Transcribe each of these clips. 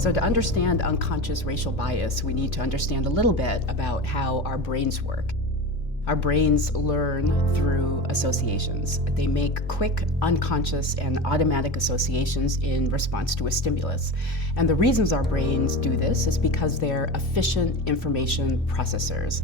So to understand unconscious racial bias, we need to understand a little bit about how our brains work. Our brains learn through associations. They make quick, unconscious, and automatic associations in response to a stimulus. And the reasons our brains do this is because they're efficient information processors.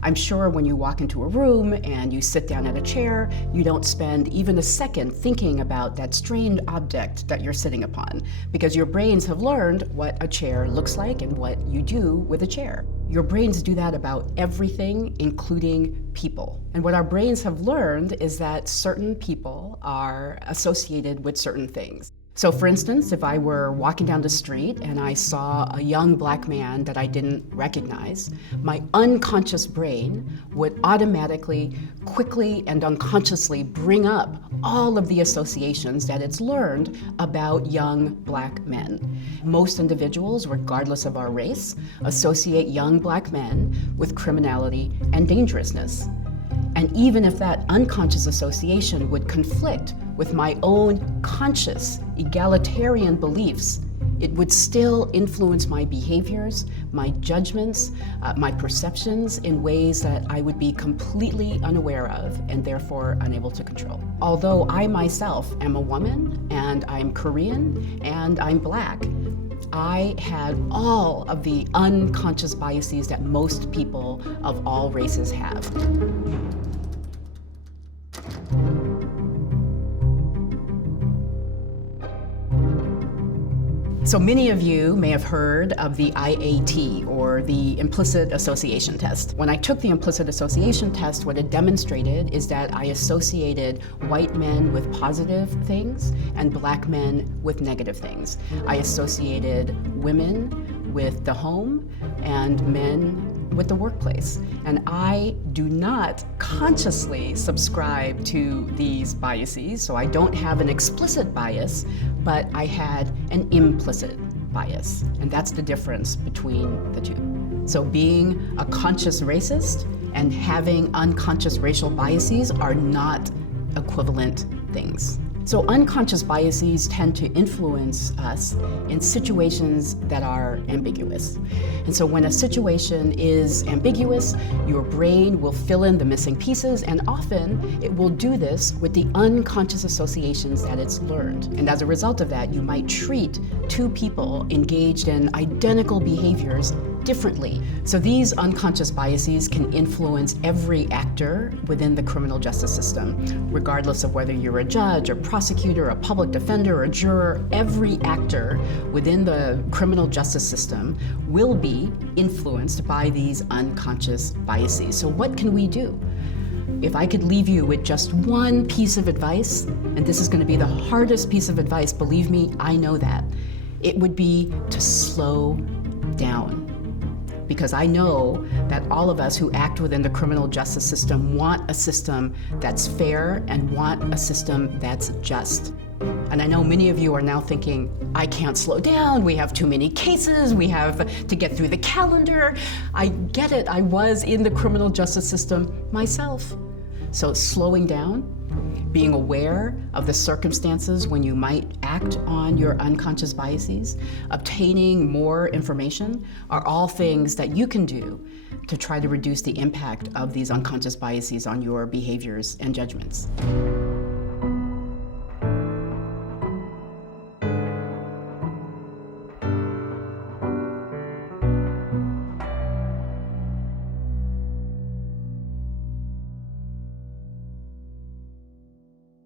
I'm sure when you walk into a room and you sit down at a chair, you don't spend even a second thinking about that strange object that you're sitting upon, because your brains have learned what a chair looks like and what you do with a chair. Your brains do that about everything, including people. And what our brains have learned is that certain people are associated with certain things. So for instance, if I were walking down the street and I saw a young black man that I didn't recognize, my unconscious brain would automatically, quickly, and unconsciously bring up all of the associations that it's learned about young black men. Most individuals, regardless of our race, associate young black men with criminality and dangerousness. And even if that unconscious association would conflict with my own conscious, egalitarian beliefs, it would still influence my behaviors, my judgments, my perceptions in ways that I would be completely unaware of and therefore unable to control. Although I myself am a woman, and I'm Korean, and I'm black, I had all of the unconscious biases that most people of all races have. So many of you may have heard of the IAT, or the Implicit Association Test. When I took the Implicit Association Test, what it demonstrated is that I associated white men with positive things and black men with negative things. I associated women with the home and men with the workplace. And I do not consciously subscribe to these biases, so I don't have an explicit bias, but I had an implicit bias. And that's the difference between the two. So being a conscious racist and having unconscious racial biases are not equivalent things. So unconscious biases tend to influence us in situations that are ambiguous. And so when a situation is ambiguous, your brain will fill in the missing pieces, and often it will do this with the unconscious associations that it's learned. And as a result of that, you might treat two people engaged in identical behaviors differently. So these unconscious biases can influence every actor within the criminal justice system, regardless of whether you're a judge, a prosecutor, a public defender, a juror. Every actor within the criminal justice system will be influenced by these unconscious biases. So what can we do? If I could leave you with just one piece of advice, and this is going to be the hardest piece of advice, believe me, I know that, it would be to slow down. Because I know that all of us who act within the criminal justice system want a system that's fair and want a system that's just. And I know many of you are now thinking, I can't slow down, we have too many cases, we have to get through the calendar. I get it, I was in the criminal justice system myself. So slowing down, being aware of the circumstances when you might act on your unconscious biases, obtaining more information are all things that you can do to try to reduce the impact of these unconscious biases on your behaviors and judgments.